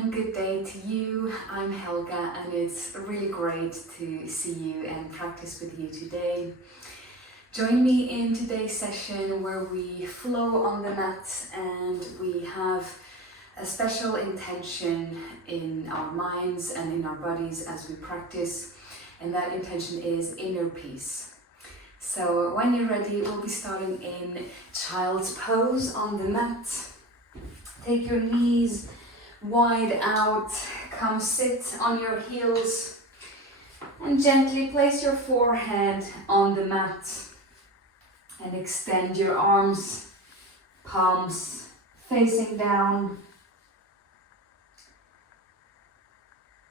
and good day to you. I'm Helga and it's really great to see you and practice with you today. Join me in today's session where we flow on the mat and we have a special intention in our minds and in our bodies as we practice, and that intention is inner peace. So when you're ready, we'll be starting in child's pose on the mat. Take your knees wide out, come sit on your heels and gently place your forehead on the mat and extend your arms, palms facing down.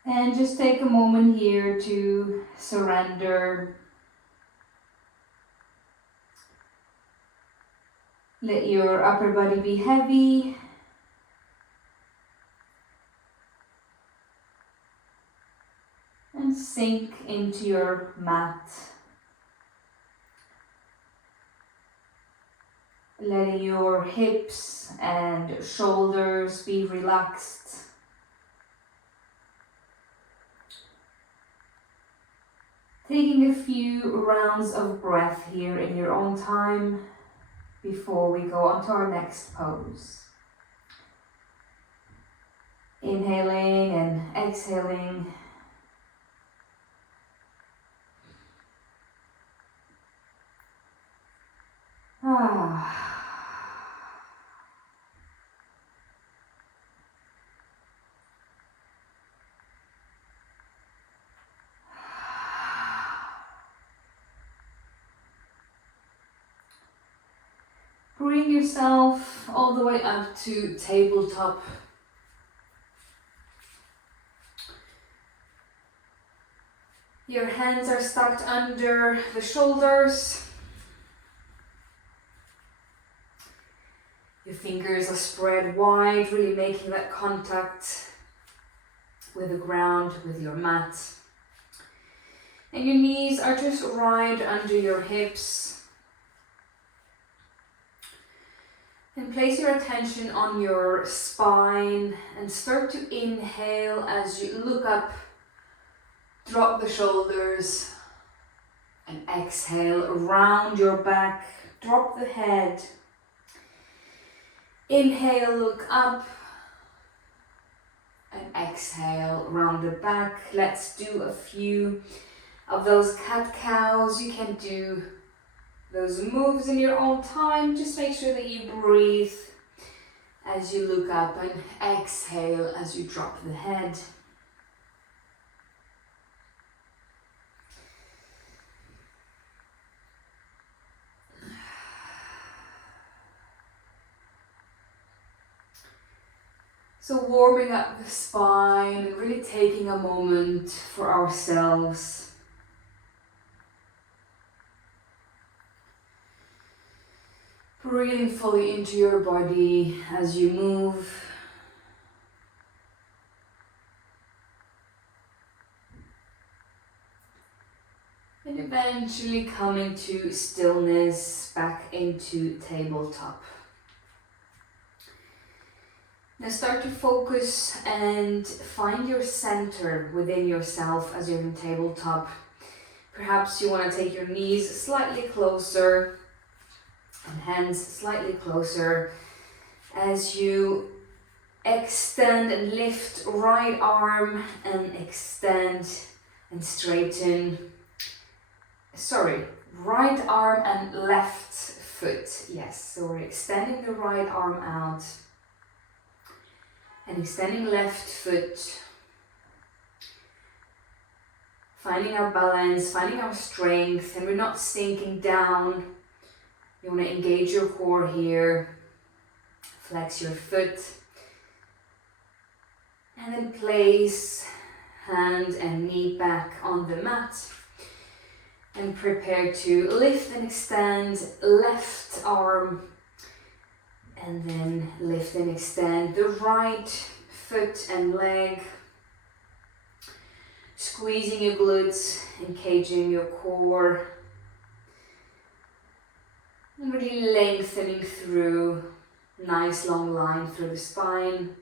And just take a moment here to surrender. Let your upper body be heavy. And sink into your mat. Letting your hips and shoulders be relaxed. Taking a few rounds of breath here in your own time before we go on to our next pose. Inhaling and exhaling. Bring yourself all the way up to tabletop. Your hands are stacked under the shoulders. Your fingers are spread wide, really making that contact with the ground, with your mat. And your knees are just right under your hips. And place your attention on your spine and start to inhale as you look up. Drop the shoulders and exhale, round your back, drop the head. Inhale, look up and exhale, round the back. Let's do a few of those cat-cows. You can do those moves in your own time. Just make sure that you breathe as you look up and exhale as you drop the head. So warming up the spine and really taking a moment for ourselves. Breathing fully into your body as you move. And eventually coming to stillness, back into tabletop. Now start to focus and find your center within yourself as you're in tabletop. Perhaps you want to take your knees slightly closer and hands slightly closer as you extend and lift right arm and extend and straighten. Right arm and left foot. Yes, so we're extending the right arm out and extending left foot. Finding our balance, finding our strength, and we're not sinking down. You want to engage your core here, flex your foot, and then place hand and knee back on the mat and prepare to lift and extend left arm and then lift and extend the right foot and leg, squeezing your glutes, engaging your core. And really lengthening through, nice long line through the spine.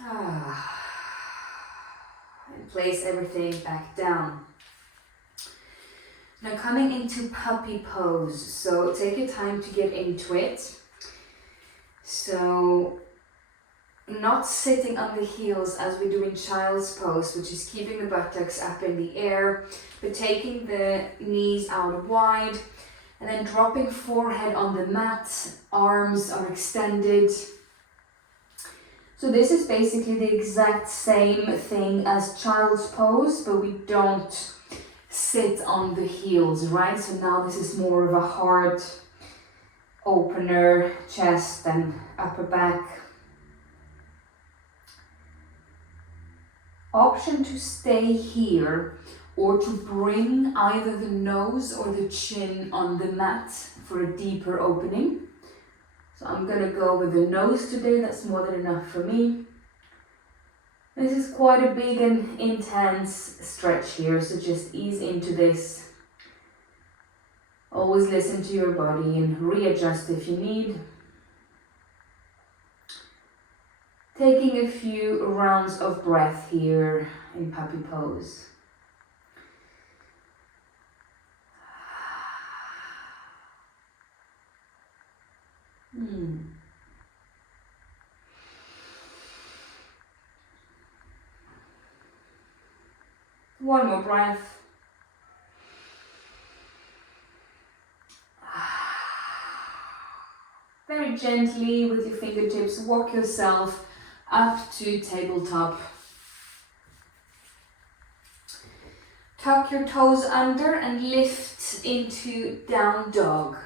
And place everything back down. Now coming into puppy pose, so take your time to get into it. So not sitting on the heels as we do in child's pose, which is keeping the buttocks up in the air, but taking the knees out wide and then dropping forehead on the mat, arms are extended. So this is basically the exact same thing as child's pose, but we don't sit on the heels, right? So now this is more of a heart opener, chest and upper back. Option to stay here or to bring either the nose or the chin on the mat for a deeper opening. So I'm gonna go with the nose today, that's more than enough for me. This is quite a big and intense stretch here, so just ease into this. Always listen to your body and readjust if you need. Taking a few rounds of breath here in puppy pose. One more breath. Very gently with your fingertips, walk yourself up to tabletop. Tuck your toes under and lift into down dog.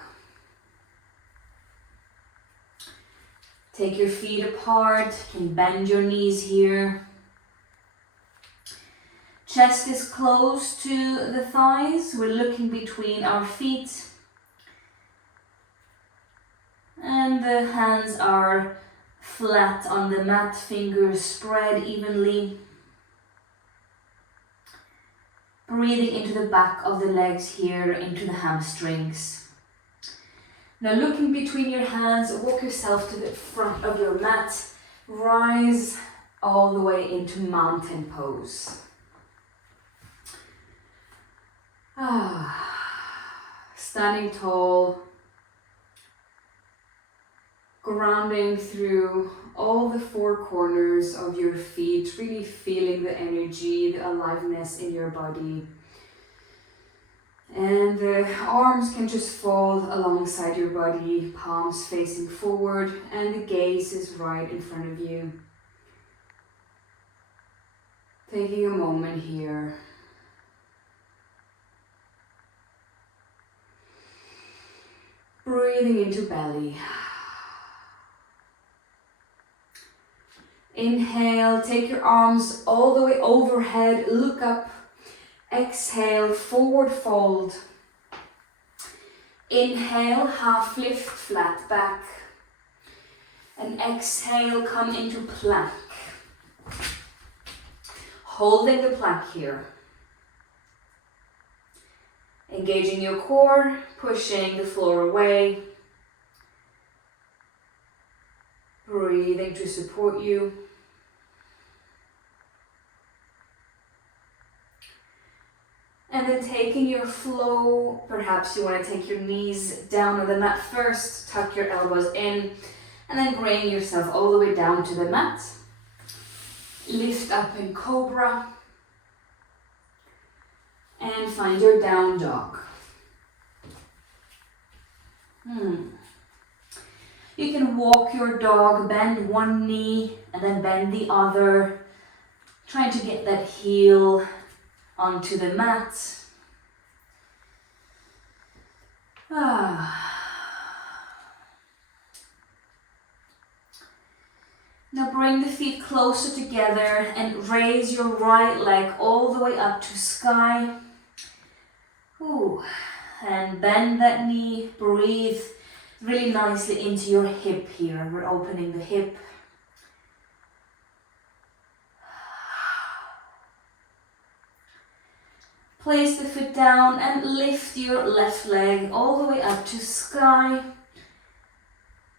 Take your feet apart, you can bend your knees here. Chest is close to the thighs, we're looking between our feet. And the hands are flat on the mat, fingers spread evenly. Breathing into the back of the legs here, into the hamstrings. Now looking between your hands, walk yourself to the front of your mat. Rise all the way into mountain pose. Standing tall. Grounding through all the four corners of your feet, really feeling the energy, the aliveness in your body. And the arms can just fall alongside your body, palms facing forward, and the gaze is right in front of you. Taking a moment here. Breathing into belly. Inhale, take your arms all the way overhead, look up. Exhale, forward fold. Inhale, half lift, flat back. And exhale, come into plank. Holding the plank here. Engaging your core, pushing the floor away. Breathing to support you. And then taking your flow, perhaps you want to take your knees down on the mat first, tuck your elbows in, and then bring yourself all the way down to the mat. Lift up in cobra. And find your down dog. You can walk your dog, bend one knee and then bend the other, trying to get that heel onto the mat. Now bring the feet closer together and raise your right leg all the way up to sky. And bend that knee, breathe really nicely into your hip here. We're opening the hip. Place the foot down and lift your left leg all the way up to sky.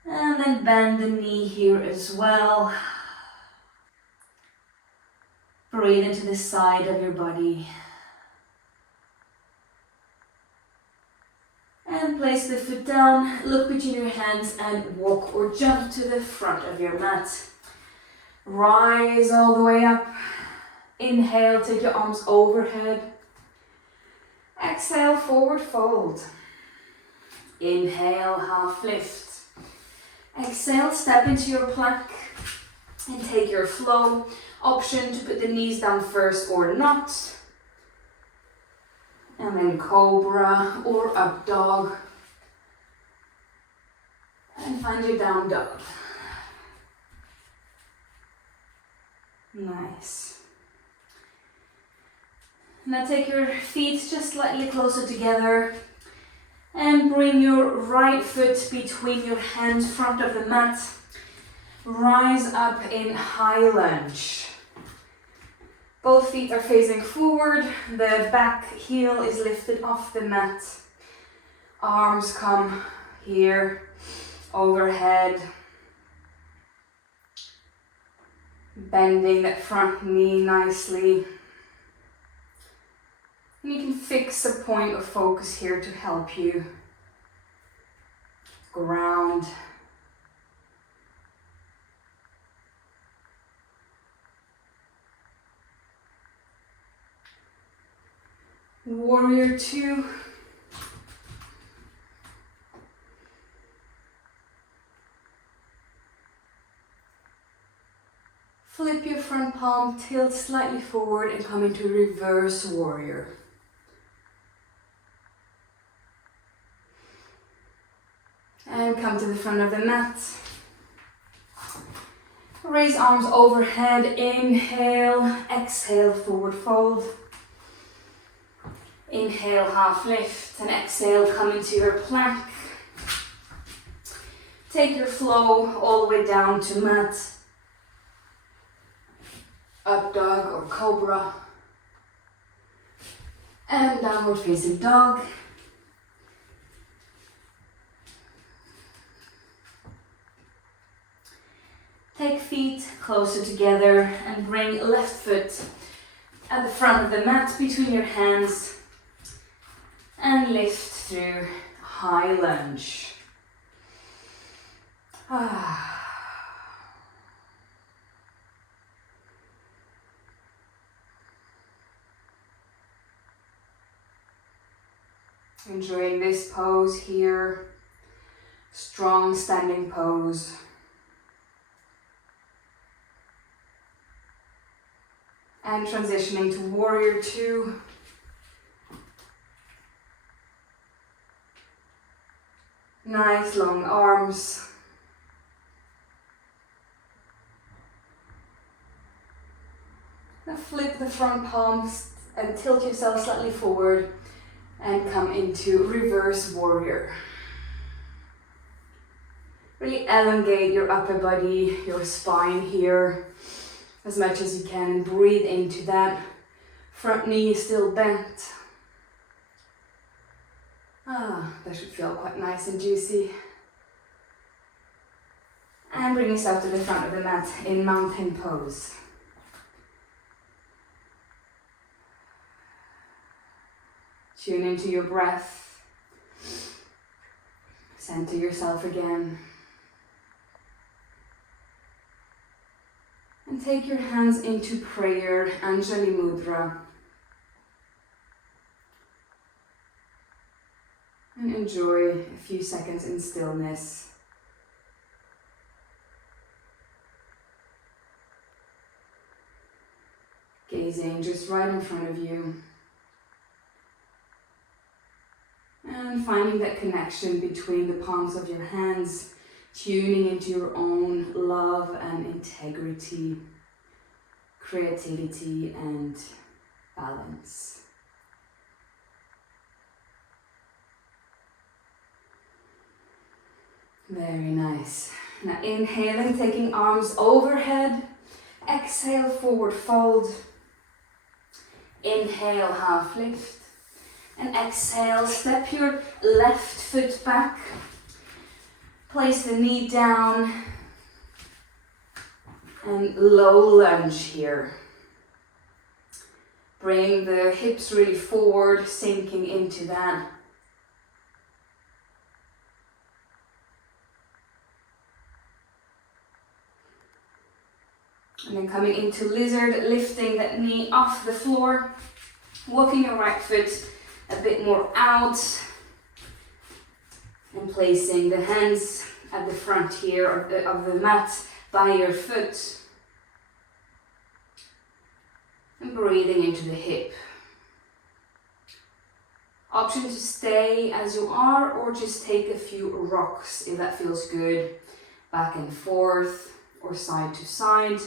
And then bend the knee here as well. Breathe into the side of your body. And place the foot down, look between your hands and walk or jump to the front of your mat. Rise all the way up. Inhale, take your arms overhead. Exhale, forward fold. Inhale, half lift. Exhale, step into your plank and take your flow. Option to put the knees down first or not. And then cobra or up dog. And find your down dog. Nice. Now take your feet just slightly closer together and bring your right foot between your hands, front of the mat. Rise up in high lunge. Both feet are facing forward, the back heel is lifted off the mat. Arms come here, overhead. Bending that front knee nicely. And you can fix a point of focus here to help you ground. Warrior 2. Flip your front palm, tilt slightly forward and come into reverse warrior. And come to the front of the mat. Raise arms overhead, inhale, exhale, forward fold. Inhale, half lift, and exhale, come into your plank. Take your flow all the way down to mat. Up dog or cobra. And downward facing dog. Take feet closer together and bring left foot at the front of the mat between your hands. And lift through high lunge. Enjoying this pose here. Strong standing pose. And transitioning to warrior 2. Nice long arms. Now flip the front palms and tilt yourself slightly forward and come into reverse warrior. Really elongate your upper body, your spine here as much as you can and breathe into that. Front knee is still bent. That should feel quite nice and juicy. And bring yourself to the front of the mat in mountain pose. Tune into your breath. Center yourself again. And take your hands into prayer, Anjali Mudra. And enjoy a few seconds in stillness. Gazing just right in front of you. And finding that connection between the palms of your hands, tuning into your own love and integrity, creativity and balance. Very nice. Now inhaling, taking arms overhead. Exhale, forward fold. Inhale, half lift. And exhale, step your left foot back. Place the knee down. And low lunge here. Bring the hips really forward, sinking into that. And then coming into lizard, lifting that knee off the floor, walking your right foot a bit more out, and placing the hands at the front here of the mat by your foot. And breathing into the hip. Option to stay as you are or just take a few rocks if that feels good. Back and forth or side to side.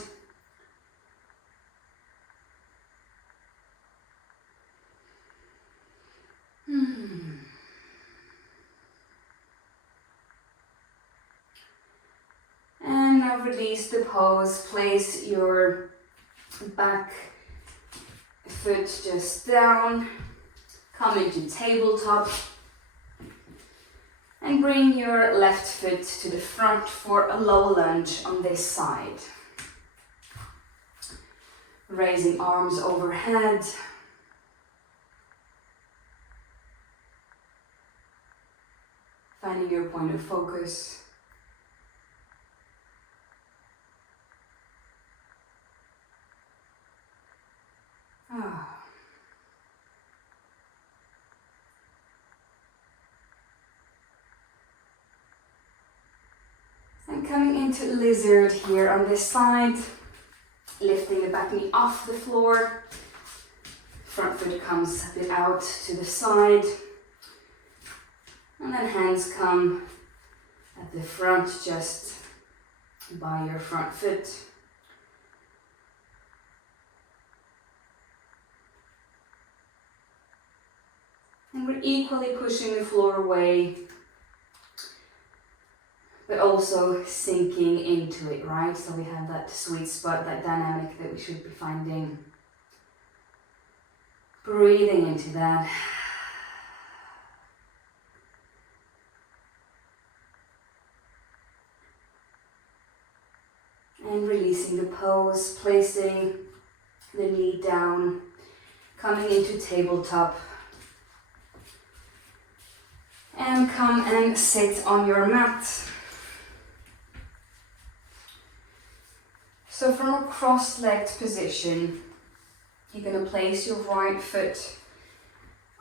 And now release the pose. Place your back foot just down. Come into tabletop. And bring your left foot to the front for a low lunge on this side. Raising arms overhead. Finding your point of focus. And coming into lizard here on this side, lifting the back knee off the floor, front foot comes a bit out to the side, and then hands come at the front just by your front foot. And we're equally pushing the floor away, but also sinking into it, right? So we have that sweet spot, that dynamic that we should be finding. Breathing into that. And releasing the pose, placing the knee down, coming into tabletop. And come and sit on your mat. So from a cross-legged position, you're going to place your right foot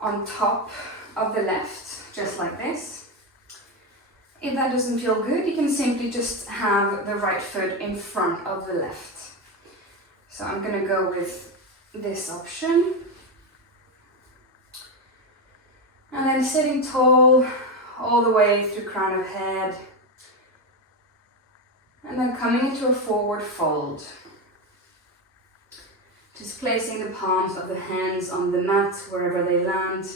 on top of the left, just like this. If that doesn't feel good, you can simply just have the right foot in front of the left. So I'm going to go with this option. And then sitting tall all the way through crown of head. And then coming into a forward fold. Just placing the palms of the hands on the mat wherever they land.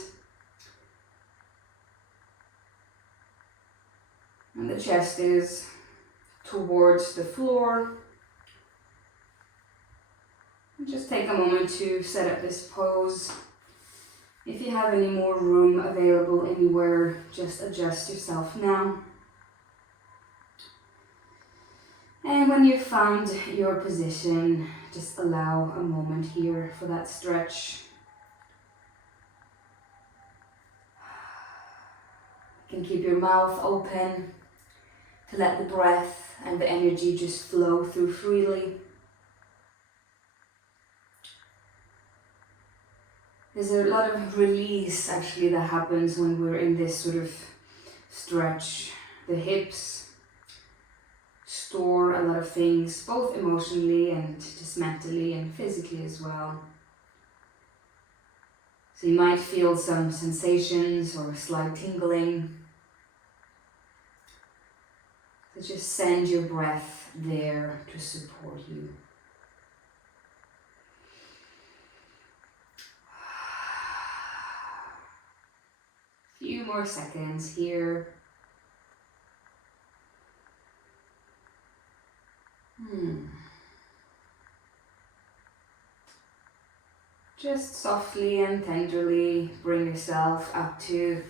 And the chest is towards the floor. And just take a moment to set up this pose. If you have any more room available anywhere, just adjust yourself now. And when you've found your position, just allow a moment here for that stretch. You can keep your mouth open to let the breath and the energy just flow through freely. There's a lot of release actually that happens when we're in this sort of stretch. The hips store a lot of things, both emotionally and just mentally and physically as well. So you might feel some sensations or slight tingling. So just send your breath there to support you. Few more seconds here. Just softly and tenderly bring yourself up to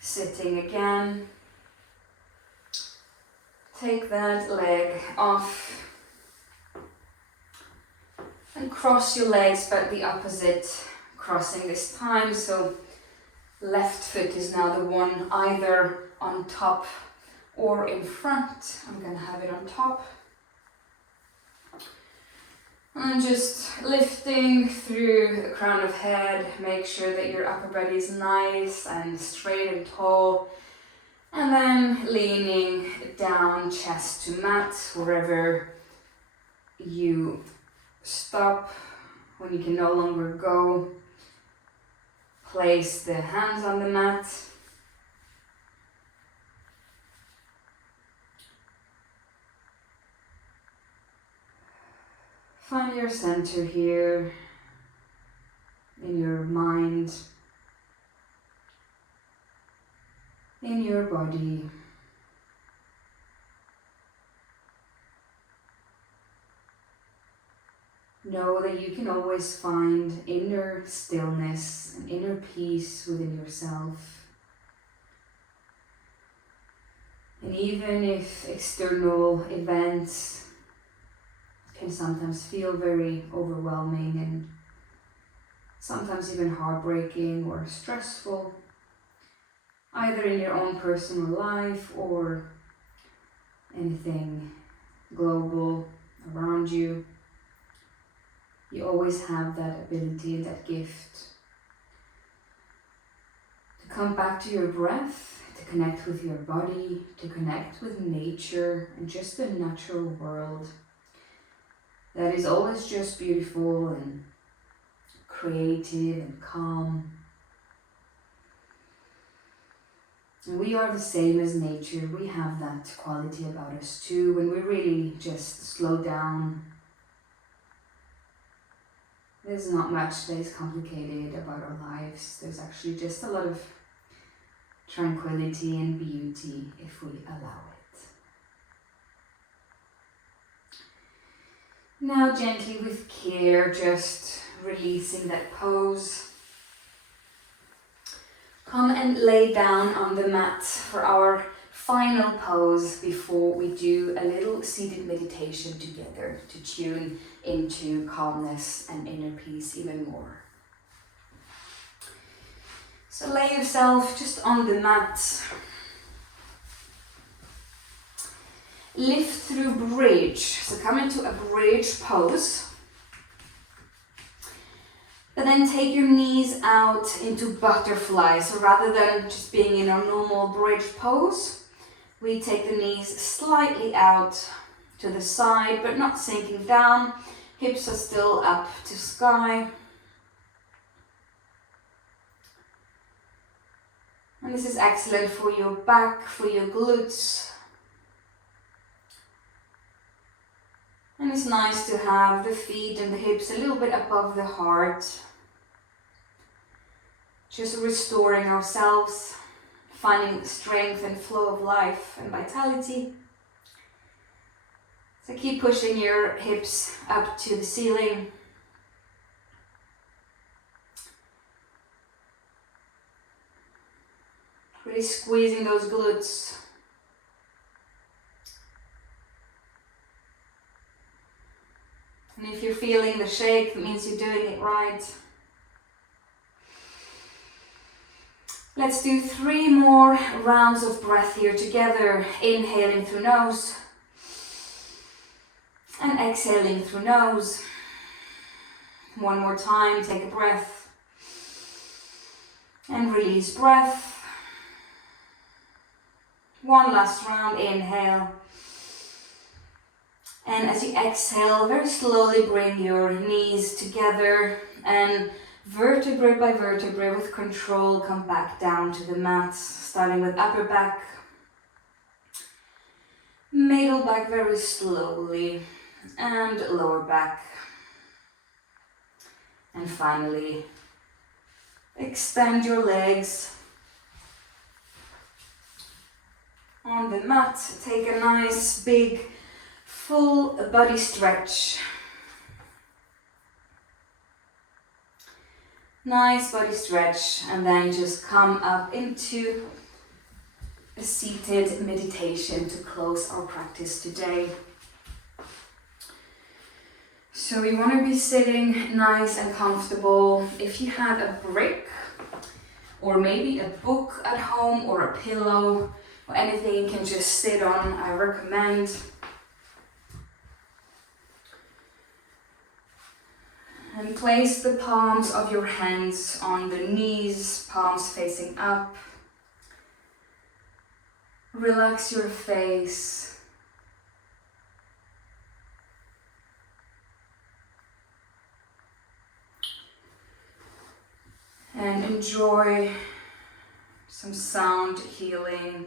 sitting again. Take that leg off. And And cross your legs, but the opposite crossing this time. So left foot is now the one either on top or in front. I'm going to have it on top. And just lifting through the crown of head. Make sure that your upper body is nice and straight and tall. And then leaning down, chest to mat, wherever you stop. When you can no longer go, place the hands on the mat. Find your center here in your mind, in your body. Know that you can always find inner stillness and inner peace within yourself. And even if external events can sometimes feel very overwhelming and sometimes even heartbreaking or stressful, either in your own personal life or anything global around you, you always have that ability and that gift to come back to your breath, to connect with your body, to connect with nature and just the natural world that is always just beautiful and creative and calm. And we are the same as nature. We have that quality about us too. When we really just slow down, there's not much that is complicated about our lives. There's actually just a lot of tranquility and beauty if we allow it. Now gently with care, just releasing that pose. Come and lay down on the mat for our final pose before we do a little seated meditation together to tune into calmness and inner peace even more. So lay yourself just on the mat. Lift through bridge. So come into a bridge pose. But then take your knees out into butterfly. So rather than just being in our normal bridge pose, we take the knees slightly out to the side, but not sinking down. Hips are still up to sky. And this is excellent for your back, for your glutes. And it's nice to have the feet and the hips a little bit above the heart. Just restoring ourselves, finding strength and flow of life and vitality. So keep pushing your hips up to the ceiling. Really squeezing those glutes. And if you're feeling the shake, it means you're doing it right. Let's do 3 more rounds of breath here together. Inhaling through nose. And exhaling through nose. One more time, take a breath. And release breath. One last round, inhale. And as you exhale, very slowly bring your knees together and vertebrae by vertebrae with control come back down to the mat, starting with upper back, middle back very slowly, and lower back. And finally, extend your legs on the mat. Take a nice big full body stretch. Nice body stretch, and then just come up into a seated meditation to close our practice today. So you want to be sitting nice and comfortable. If you have a brick or maybe a book at home or a pillow or anything you can just sit on, I recommend. And place the palms of your hands on the knees, palms facing up. Relax your face. And enjoy some sound healing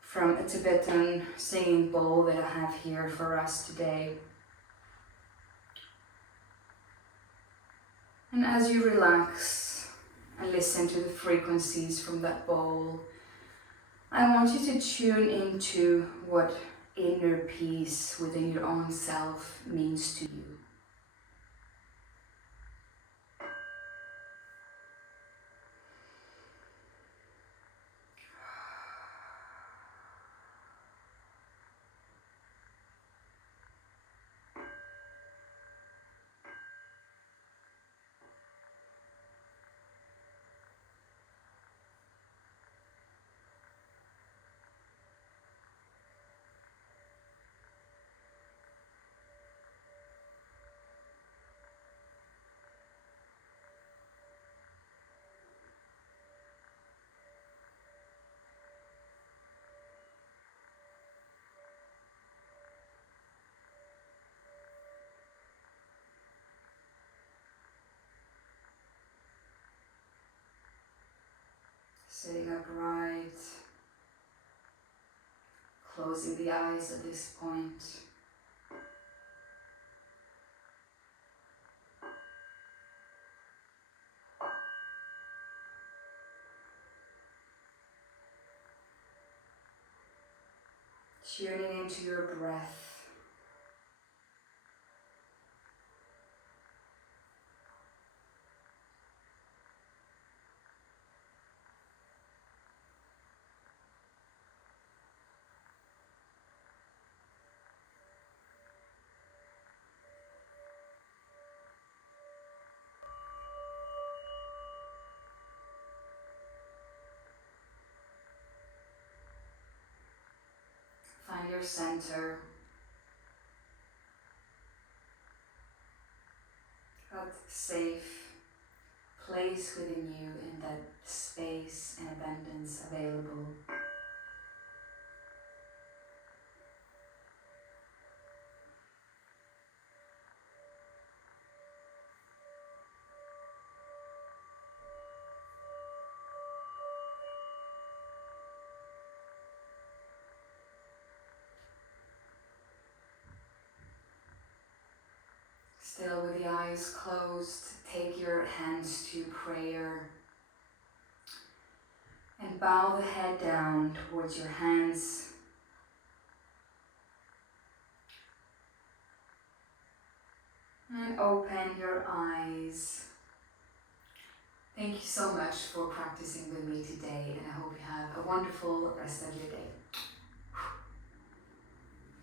from a Tibetan singing bowl that I have here for us today. And as you relax and listen to the frequencies from that bowl, I want you to tune into what inner peace within your own self means to you. Sitting upright, closing the eyes at this point. Tuning into your breath. Find your center. That safe place within you and that space and abundance available. Still with the eyes closed, take your hands to prayer and bow the head down towards your hands. And open your eyes. Thank you so much for practicing with me today, and I hope you have a wonderful rest of your day.